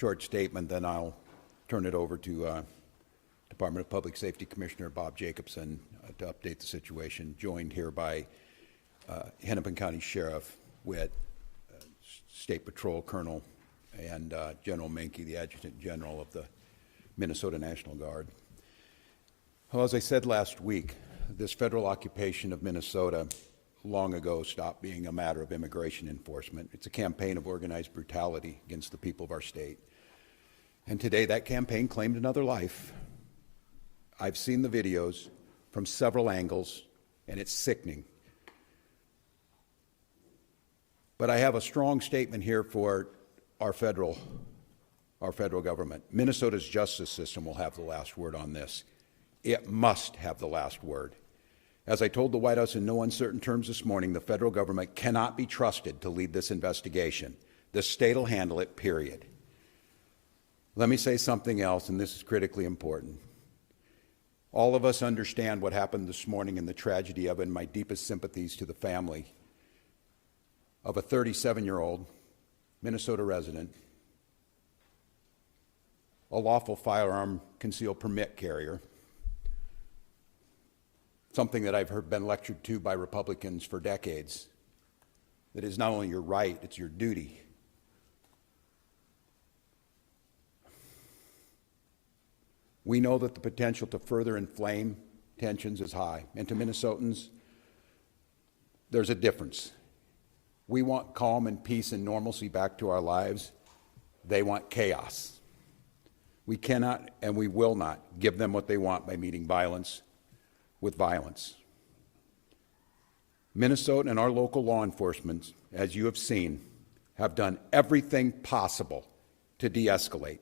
short statement, then I'll turn it over to Department of Public Safety Commissioner Bob Jacobson to update the situation, joined here by Hennepin County Sheriff Witt, State Patrol Colonel, and General Menke, the Adjutant General of the Minnesota National Guard. Well, as I said last week, this federal occupation of Minnesota long ago stopped being a matter of immigration enforcement. It's a campaign of organized brutality against the people of our state. And today that campaign claimed another life. I've seen the videos from several angles, and it's sickening. But I have a strong statement here for our federal government. Minnesota's justice system will have the last word on this. It must have the last word. As I told the White House in no uncertain terms this morning, the federal government cannot be trusted to lead this investigation. The state will handle it, period. Let me say something else, and this is critically important. All of us understand what happened this morning and the tragedy of it, and my deepest sympathies to the family of a 37-year-old Minnesota resident, a lawful firearm concealed permit carrier, something that I've been lectured to by Republicans for decades, that is not only your right, it's your duty. We know that the potential to further inflame tensions is high, and to Minnesotans, there's a difference. We want calm and peace and normalcy back to our lives. They want chaos. We cannot and we will not give them what they want by meeting violence with violence. Minnesota and our local law enforcement, as you have seen, have done everything possible to de-escalate.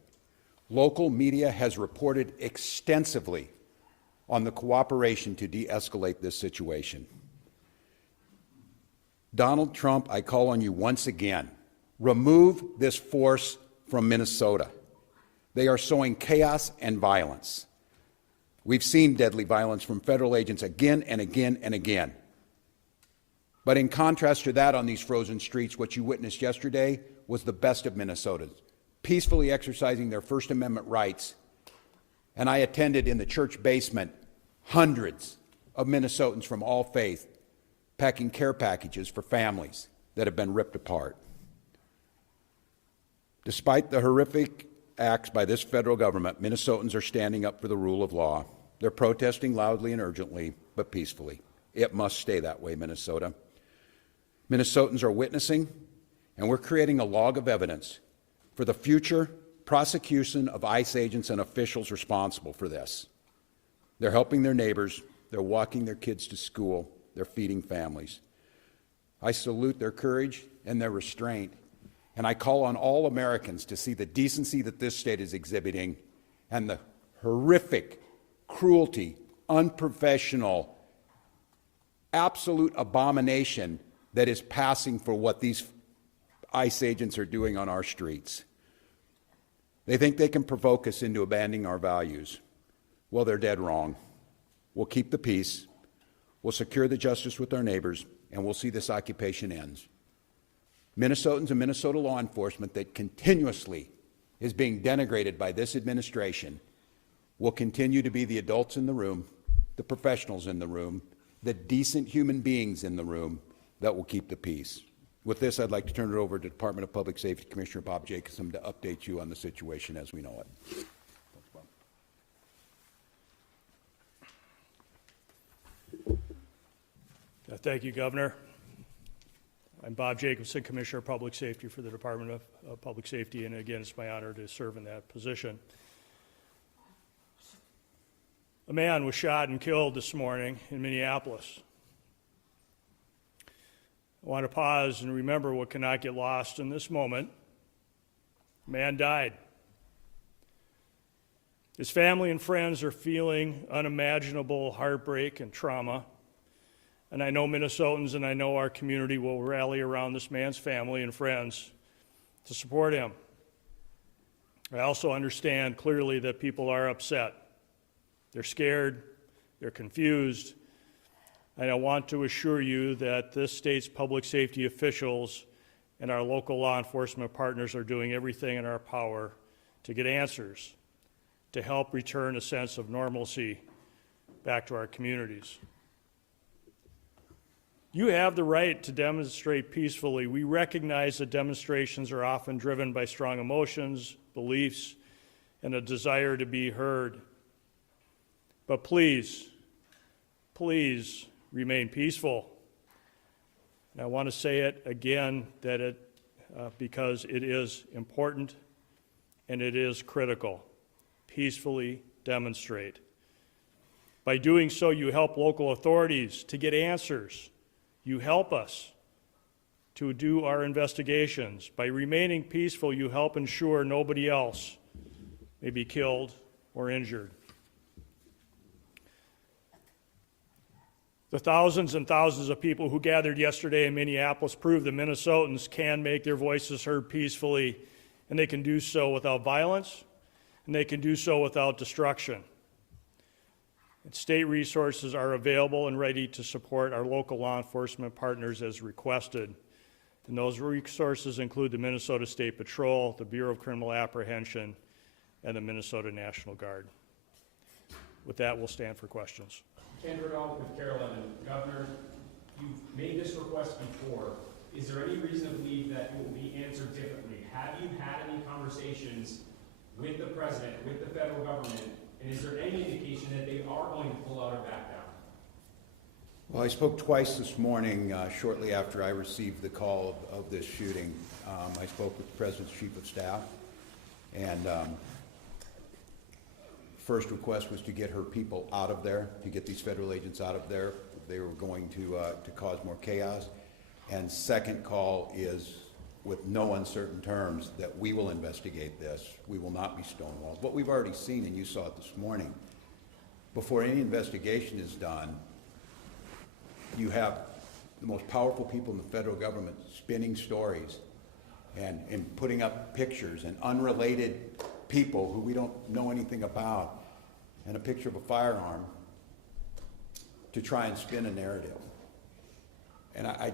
Local media has reported extensively on the cooperation to de-escalate this situation. Donald Trump, I call on you once again, remove this force from Minnesota. They are sowing chaos and violence. We've seen deadly violence from federal agents again and again and again. But in contrast to that, on these frozen streets, what you witnessed yesterday was the best of Minnesotans, peacefully exercising their First Amendment rights. And I attended in the church basement hundreds of Minnesotans from all faiths packing care packages for families that have been ripped apart. Despite the horrific acts by this federal government, Minnesotans are standing up for the rule of law. They're protesting loudly and urgently, but peacefully. It must stay that way, Minnesota. Minnesotans are witnessing, and we're creating a log of evidence for the future prosecution of ICE agents and officials responsible for this. They're helping their neighbors. They're walking their kids to school. They're feeding families. I salute their courage and their restraint, and I call on all Americans to see the decency that this state is exhibiting and the horrific cruelty, unprofessional, absolute abomination that is passing for what these ICE agents are doing on our streets. They think they can provoke us into abandoning our values. Well, they're dead wrong. We'll keep the peace, we'll secure the justice with our neighbors, and we'll see this occupation ends. Minnesotans and Minnesota law enforcement that continuously is being denigrated by this administration will continue to be the adults in the room, the professionals in the room, the decent human beings in the room that will keep the peace. With this, I'd like to turn it over to Department of Public Safety Commissioner Bob Jacobson to update you on the situation as we know it. Thanks, Bob. Thank you, Governor. I'm Bob Jacobson, Commissioner of Public Safety for the Department of Public Safety, and again, it's my honor to serve in that position. A man was shot and killed this morning in Minneapolis. I want to pause and remember what cannot get lost in this moment. A man died. His family and friends are feeling unimaginable heartbreak and trauma. And I know Minnesotans and I know our community will rally around this man's family and friends to support him. I also understand clearly that people are upset. They're scared, they're confused, and I want to assure you that this state's public safety officials and our local law enforcement partners are doing everything in our power to get answers, to help return a sense of normalcy back to our communities. You have the right to demonstrate peacefully. We recognize that demonstrations are often driven by strong emotions, beliefs, and a desire to be heard. But please, please remain peaceful. And I want to say it again because it is important and it is critical. Peacefully demonstrate. By doing so, you help local authorities to get answers. You help us to do our investigations. By remaining peaceful, you help ensure nobody else may be killed or injured. The thousands and thousands of people who gathered yesterday in Minneapolis prove that Minnesotans can make their voices heard peacefully, and they can do so without violence, and they can do so without destruction. And state resources are available and ready to support our local law enforcement partners as requested. And those resources include the Minnesota State Patrol, the Bureau of Criminal Apprehension, and the Minnesota National Guard. With that, we'll stand for questions. Ken Riddle with Carolyn. Governor, you've made this request before. Is there any reason to believe that it will be answered differently? Have you had any conversations with the president, with the federal government, and is there any indication that they are going to pull out or back down? Well, I spoke twice this morning, shortly after I received the call of this shooting. I spoke with the President's Chief of Staff, and first request was to get her people out of there, to get these federal agents out of there. They were going to cause more chaos. And second call is, with no uncertain terms, that we will investigate this. We will not be stonewalled. What we've already seen, and you saw it this morning, before any investigation is done, you have the most powerful people in the federal government spinning stories and putting up pictures, and unrelated people who we don't know anything about, and a picture of a firearm to try and spin a narrative. And I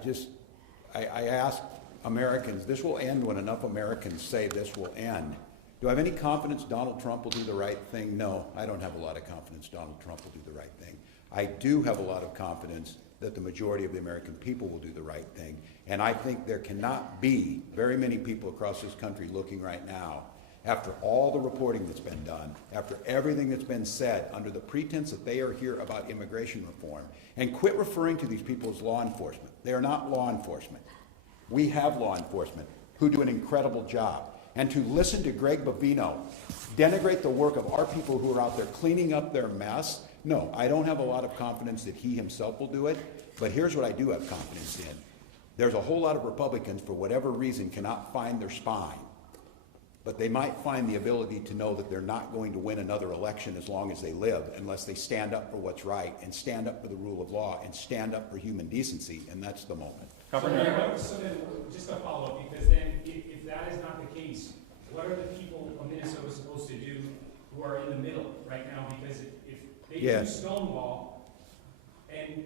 ask Americans, this will end when enough Americans say this will end. Do I have any confidence Donald Trump will do the right thing? No, I don't have a lot of confidence Donald Trump will do the right thing. I do have a lot of confidence that the majority of the American people will do the right thing. And I think there cannot be very many people across this country looking right now, after all the reporting that's been done, after everything that's been said, under the pretense that they are here about immigration reform, and quit referring to these people as law enforcement. They are not law enforcement. We have law enforcement who do an incredible job. And to listen to Greg Bovino denigrate the work of our people who are out there cleaning up their mess, no, I don't have a lot of confidence that he himself will do it. But here's what I do have confidence in. There's a whole lot of Republicans, for whatever reason, cannot find their spine. But they might find the ability to know that they're not going to win another election as long as they live, unless they stand up for what's right, and stand up for the rule of law, and stand up for human decency, and that's the moment. So then, just a follow-up, because then if that is not the case, what are the people of Minnesota supposed to do who are in the middle right now? Because if they do Stonewall, and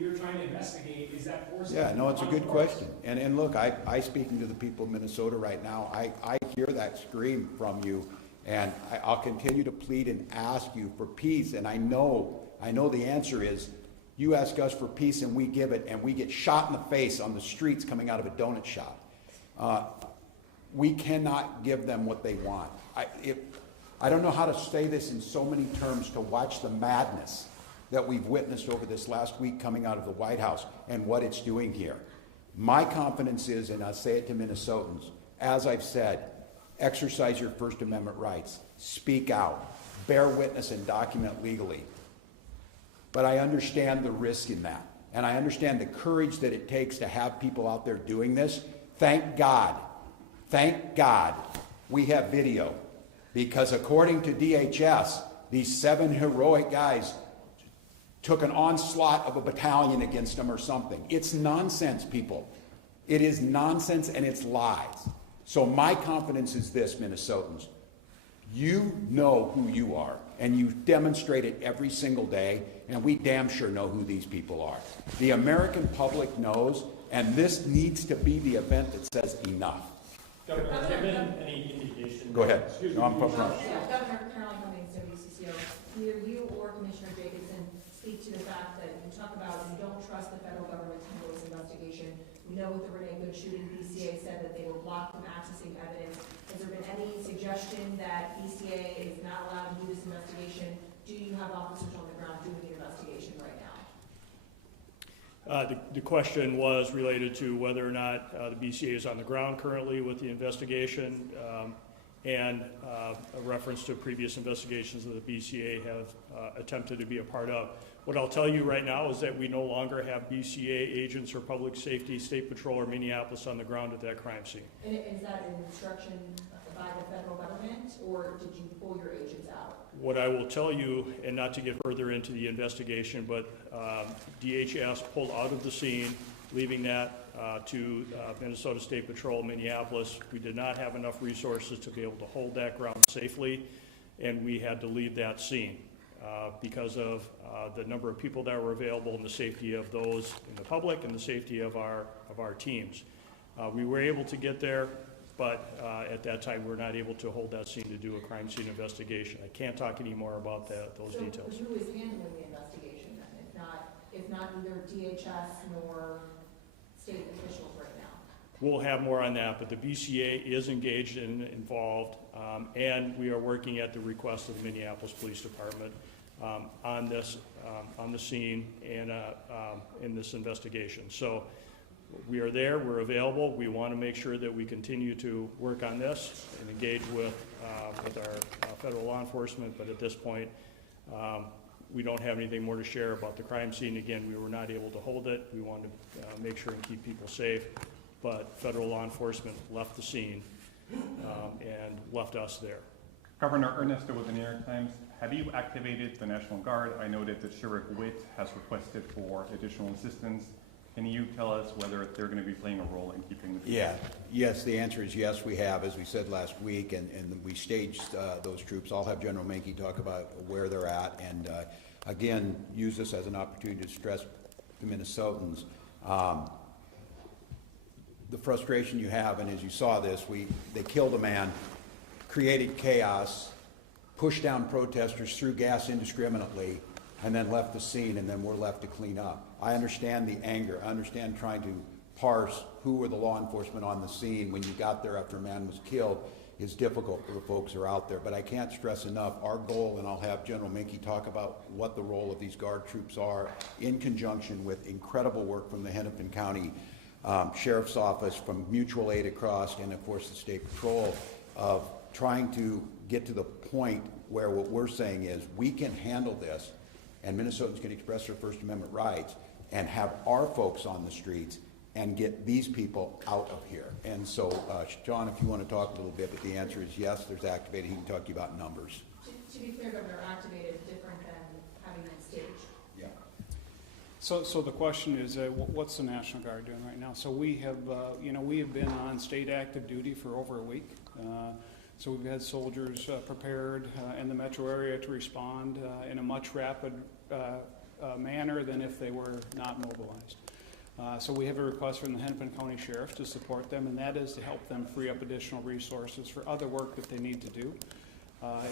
you're trying to investigate, is that forcing? Yeah, no, it's a good question. And look, I speaking to the people of Minnesota right now, I hear that scream from you, and I'll continue to plead and ask you for peace. And I know the answer is, you ask us for peace and we give it, and we get shot in the face on the streets coming out of a donut shop. We cannot give them what they want. I don't know how to say this in so many terms, to watch the madness that we've witnessed over this last week coming out of the White House and what it's doing here. My confidence is, and I say it to Minnesotans, as I've said, exercise your First Amendment rights, speak out, bear witness and document legally. But I understand the risk in that, and I understand the courage that it takes to have people out there doing this. Thank God we have video, because according to DHS, these 7 heroic guys took an onslaught of a battalion against them or something. It's nonsense, people. It is nonsense, and it's lies. So my confidence is this, Minnesotans. You know who you are, and you demonstrate it every single day, and we damn sure know who these people are. The American public knows, and this needs to be the event that says enough. Governor, has there been any indication investigation. Go ahead. Excuse No, I'm me. from- Yeah, Governor Caroline Cummings, WCCO, either you or Commissioner Jacobson speak to the fact that you talk about you don't trust the federal government to handle this investigation. We know with the Renee Good shooting, BCA said that they were blocked from accessing evidence. Has there been any suggestion that BCA is not allowed to do this investigation? Do you have officers on the ground doing the investigation right now? The question was related to whether or not the BCA is on the ground currently with the investigation, and a reference to previous investigations that the BCA have attempted to be a part of. What I'll tell you right now is that we no longer have BCA agents or public safety, state patrol, or Minneapolis on the ground at that crime scene. And is that an instruction by the federal government, or did you pull your agents out? What I will tell you, and not to get further into the investigation, but DHS pulled out of the scene, leaving that to Minnesota State Patrol, Minneapolis. We did not have enough resources to be able to hold that ground safely, and we had to leave that scene because of the number of people that were available and the safety of those in the public and the safety of our teams. We were able to get there, but at that time, we were not able to hold that scene to do a crime scene investigation. I can't talk any more about those details. So who is handling the investigation then, if not either DHS nor state officials right now? We'll have more on that, but the BCA is engaged and involved, and we are working at the request of the Minneapolis Police Department on the scene and in this investigation. So we are there, we're available. We want to make sure that we continue to work on this and engage with our federal law enforcement, but at this point, we don't have anything more to share about the crime scene. Again, we were not able to hold it. We wanted to make sure and keep people safe, but federal law enforcement left the scene and left us there. Governor Ernesto with the New York Times, have you activated the National Guard? I noted that Sheriff Witt has requested for additional assistance. Can you tell us whether they're going to be playing a role in keeping the peace? Yes, the answer is yes, we have, as we said last week, and we staged those troops. I'll have General Menke talk about where they're at, and again, use this as an opportunity to stress to Minnesotans the frustration you have, and as you saw this, they killed a man, created chaos, pushed down protesters, threw gas indiscriminately, and then left the scene, and then we're left to clean up. I understand the anger. I understand trying to parse who were the law enforcement on the scene when you got there after a man was killed is difficult for the folks who are out there. But I can't stress enough, our goal, and I'll have General Menke talk about what the role of these Guard troops are in conjunction with incredible work from the Hennepin County Sheriff's Office, from mutual aid across, and of course the State Patrol, of trying to get to the point where what we're saying is we can handle this and Minnesotans can express their First Amendment rights and have our folks on the streets and get these people out of here. And so, John, if you want to talk a little bit, but the answer is yes, there's activated. He can talk to you about numbers. To be clear, Governor, activated different than having them staged. Yeah. So the question is, what's the National Guard doing right now? So we have, we have been on state active duty for over a week. So we've had soldiers prepared in the metro area to respond in a much rapid manner than if they were not mobilized. So we have a request from the Hennepin County Sheriff to support them, and that is to help them free up additional resources for other work that they need to do.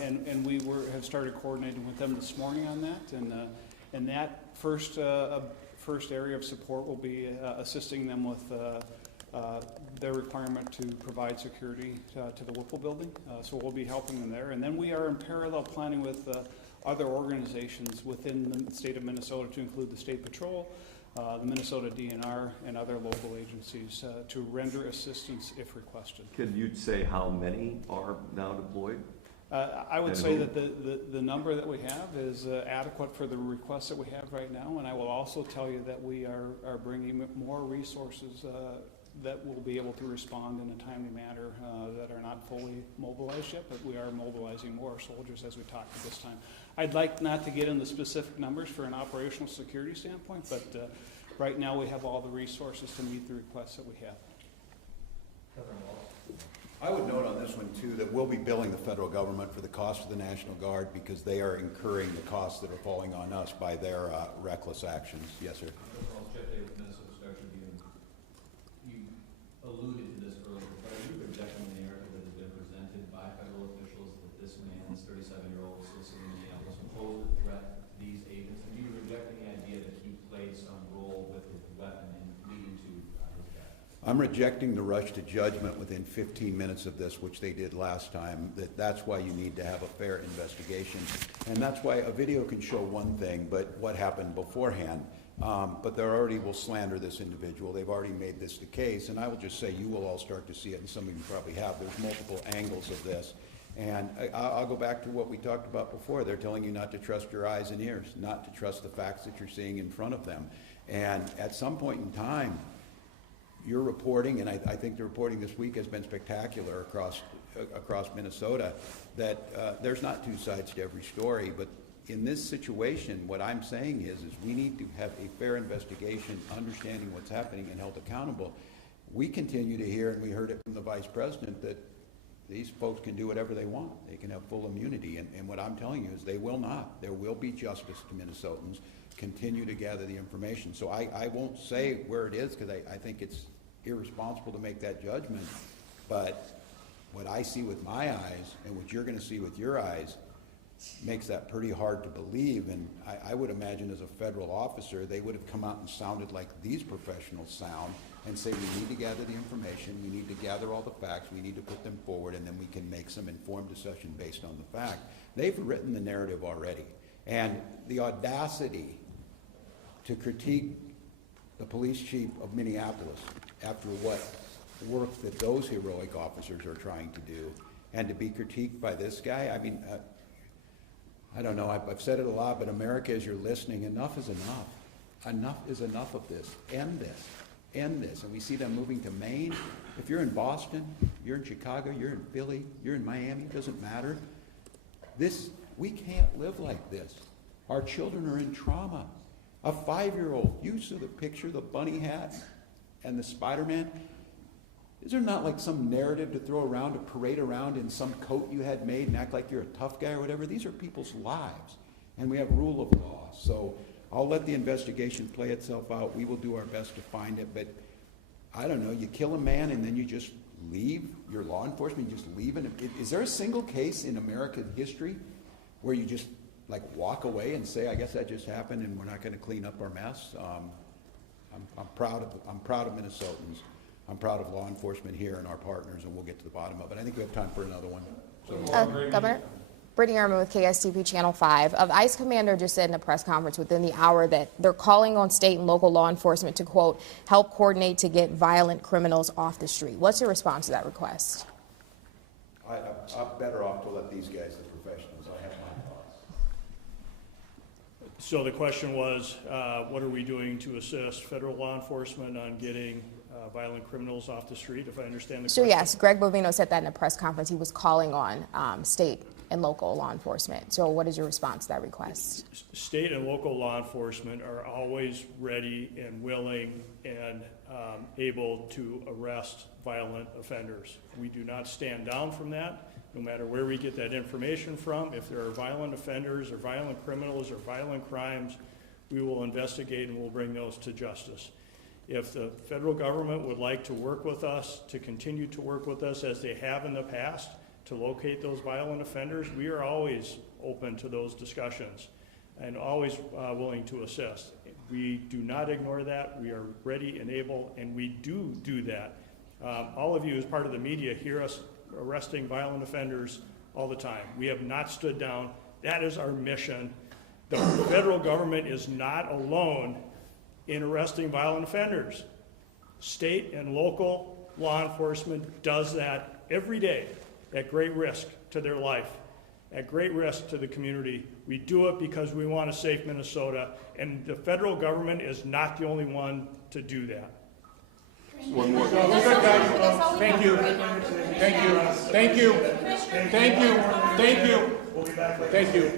And we have started coordinating with them this morning on that, and that first area of support will be assisting them with their requirement to provide security to the Whipple building. So we'll be helping them there. And then we are in parallel planning with other organizations within the state of Minnesota, to include the State Patrol, the Minnesota DNR, and other local agencies to render assistance if requested. Could you say how many are now deployed? I would say that the number that we have is adequate for the requests that we have right now, and I will also tell you that we are bringing more resources that will be able to respond in a timely manner that are not fully mobilized yet, but we are mobilizing more soldiers as we talk at this time. I'd like not to get into specific numbers for an operational security standpoint, but right now we have all the resources to meet the requests that we have. I would note on this one, too, that we'll be billing the federal government for the cost of the National Guard because they are incurring the costs that are falling on us by their reckless actions. Yes, sir. You alluded to this earlier, but are you rejecting the narrative that has been presented by I'm rejecting the rush to judgment within 15 minutes of this, which they did last time. That's why you need to have a fair investigation. And that's why a video can show one thing, but what happened beforehand. But they already will slander this individual. They've already made this the case. And I will just say, you will all start to see it, and some of you probably have. There's multiple angles of this. And I'll go back to what we talked about before. They're telling you not to trust your eyes and ears, not to trust the facts that you're seeing in front of them. And at some point in time, your reporting, and I think the reporting this week has been spectacular across Minnesota, that there's not two sides to every story. But in this situation, what I'm saying is we need to have a fair investigation, understanding what's happening, and held accountable. We continue to hear, and we heard it from the Vice President, that these folks can do whatever they want. They can have full immunity. And what I'm telling you is they will not. There will be justice to Minnesotans. Continue to gather the information. So I won't say where it is, because I think it's irresponsible to make that judgment. But what I see with my eyes and what you're going to see with your eyes makes that pretty hard to believe. And I would imagine as a federal officer, they would have come out and sounded like these professionals sound and say, we need to gather the information, we need to gather all the facts, we need to put them forward, and then we can make some informed decision based on the fact. They've written the narrative already. And the audacity to critique the police chief of Minneapolis after what work that those heroic officers are trying to do, and to be critiqued by this guy, I mean, I don't know, I've said it a lot, but America, as you're listening, enough is enough. Enough is enough of this. End this. End this. And we see them moving to Maine. If you're in Boston, you're in Chicago, you're in Philly, you're in Miami, it doesn't matter. We can't live like this. Our children are in trauma. A 5-year-old, you saw the picture, the bunny hat and the Spider-Man. Is there not like some narrative to throw around, to parade around in some coat you had made and act like you're a tough guy or whatever? These are people's lives, and we have rule of law. So I'll let the investigation play itself out. We will do our best to find it, but I don't know, you kill a man and then you just leave your law enforcement, you just leave it. Is there a single case in American history where you just like walk away and say, I guess that just happened and we're not going to clean up our mess? I'm proud of Minnesotans. I'm proud of law enforcement here and our partners, and we'll get to the bottom of it. I think we have time for another one. So, Governor? Brittany Ehrman with KSTP Channel 5. The ICE commander just said in a press conference within the hour that they're calling on state and local law enforcement to, quote, help coordinate to get violent criminals off the street. What's your response to that request? I'm better off to let these guys, the professionals, I have my thoughts. So the question was, what are we doing to assist federal law enforcement on getting violent criminals off the street, if I understand the question? So yes, Greg Bovino said that in a press conference. He was calling on state and local law enforcement. So what is your response to that request? State and local law enforcement are always ready and willing and able to arrest violent offenders. We do not stand down from that, no matter where we get that information from. If there are violent offenders or violent criminals or violent crimes, we will investigate and we'll bring those to justice. If the federal government would like to work with us, to continue to work with us as they have in the past, to locate those violent offenders, we are always open to those discussions and always willing to assist. We do not ignore that. We are ready and able, and we do that. All of you as part of the media hear us arresting violent offenders all the time. We have not stood down. That is our mission. The federal government is not alone in arresting violent offenders. State and local law enforcement does that every day at great risk to their life, at great risk to the community. We do it because we want a safe Minnesota, and the federal government is not the only one to do that. One more. Thank you. Thank you. Thank you. Thank you. Thank you. Thank you.